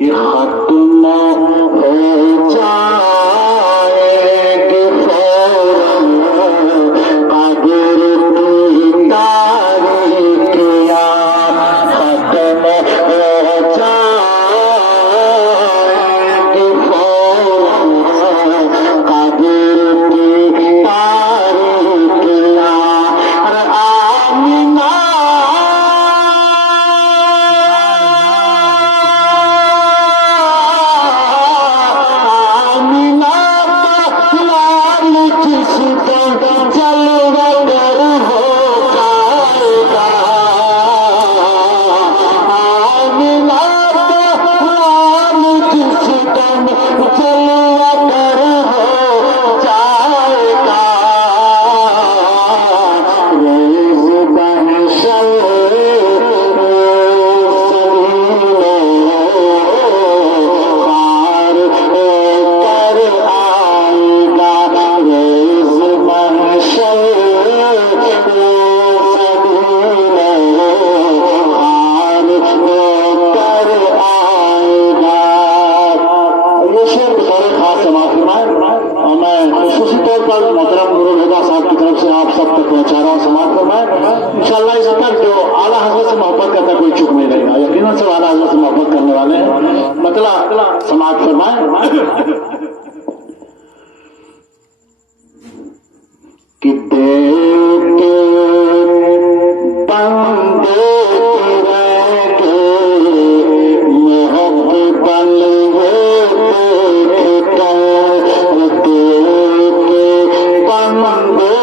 कि खत्म हो जाएगी फौरन कब्र की तारीकियां, खत्म हो जाएगी फौरन कब्र की तारीकियां। अरे आमीना इंशाअल्लाह इस तक जो आला हज़रत से मोहब्बत करता कोई चुप नहीं रहेगा। यकीनन सब आला हज़रत से मोहब्बत करने वाले हैं। मतलब समाज फरमाए कि देखे बंदे रहेंगे मोहब्बत बलवे देखे बंदे